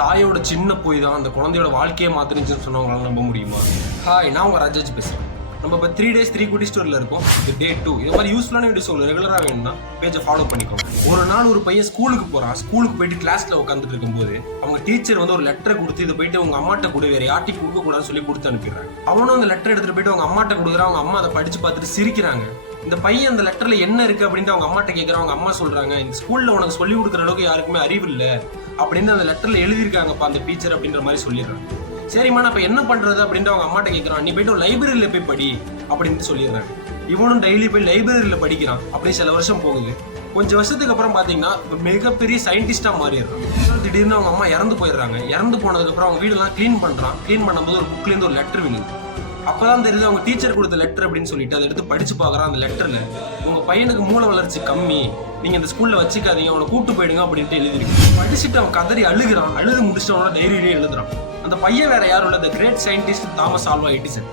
தாயோட சின்ன போய் தான் அந்த குழந்தையோட வாழ்க்கையை மாத்திருச்சுன்னு சொன்னவங்களால நம்ப முடியுமா? ஹாய், நான் உங்க ராஜாஜி பேசுறேன். நம்ம இப்போ 3 days 3 குட்டி ஸ்டோரியில் இருக்கோம். இது டே 2. இது மாதிரி யூஸ்ஃபுல்லான வீடியோஸ் உங்களுக்கு ரெகுலராக வேணும்னா பேஜை ஃபாலோ பண்ணிக்கோங்க. ஒரு நாள் ஒரு பையன் ஸ்கூலுக்கு போகிறான். ஸ்கூலுக்கு போயிட்டு கிளாஸில் உட்காந்துட்டு இருக்கும்போது அவங்க டீச்சர் வந்து ஒரு லெட்டரை கொடுத்து இதை போயிட்டு உங்க அம்மாட்ட கூட வேற யார்ட்டையும் கொடுக்கக்கூடாதுன்னு சொல்லி கொடுத்து அனுப்பிடுறாங்க. அவனும் அந்த லெட்டர் எடுத்துட்டு போயிட்டு அவங்க அம்மாட்ட கொடுக்குறான். அவங்க அம்மா அதை படிச்சு பார்த்துட்டு சிரிக்கிறாங்க. இந்த பையன் அந்த லெட்டர்ல என்ன இருக்கு அப்படின்ட்டு அவங்க அம்மாட்ட கேட்குறாங்க. அவங்க அம்மா சொல்றாங்க, இந்த ஸ்கூல்ல உனக்கு சொல்லி கொடுக்குற அளவுக்கு யாருக்குமே அறிவு இல்லை அப்படின்னு அந்த லெட்டர்ல எழுதியிருக்காங்கப்பா அந்த டீச்சர் அப்படின்ற மாதிரி சொல்லிடுறாங்க. சரிம்மா, நான் இப்போ என்ன பண்றது அப்படின்ட்டு அவங்க அம்மாட்ட கேட்குறான். நீ போயிட்டு லைப்ரரியில போய் படி அப்படின்ட்டு சொல்லிடுறாங்க. இவனும் டெய்லி போய் லைப்ரரியில படிக்கிறான். அப்படி சில வருஷம் போகுது. கொஞ்சம் வருஷத்துக்கு அப்புறம் பாத்தீங்கன்னா மிகப்பெரிய சயின்டிஸ்டா மாறிடுறான். திடீர்னு அவங்க அம்மா இறந்து போயிடுறாங்க. இறந்து போனதுக்கு அப்புறம் அவங்க வீடெல்லாம் கிளீன் பண்றான். கிளீன் பண்ணும்போது ஒரு புக்ல இருந்து ஒரு லெட்டர் விழுது. அப்பதான் தெரியுது அவங்க டீச்சர் கொடுத்த லெட்டர் அப்படின்னு சொல்லிட்டு அதை எடுத்து படிச்சு பாக்குறான். அந்த லெட்டர்ல உங்க பையனுக்கு மூளை வளர்ச்சி கம்மி, நீங்க இந்த ஸ்கூல்ல வச்சுக்காதீங்க, அவனை கூட்டு போயிடுங்க அப்படின்ட்டு எழுதிருக்கு. படிச்சுட்டு அவன் கதறி அழுகுறான். அழுது முடிச்சுட்டு அவனோட டைரியிலேயே எழுதுறான். அந்த பையன் வேற யாரும் இல்ல, the great scientist Thomas Alva Edison.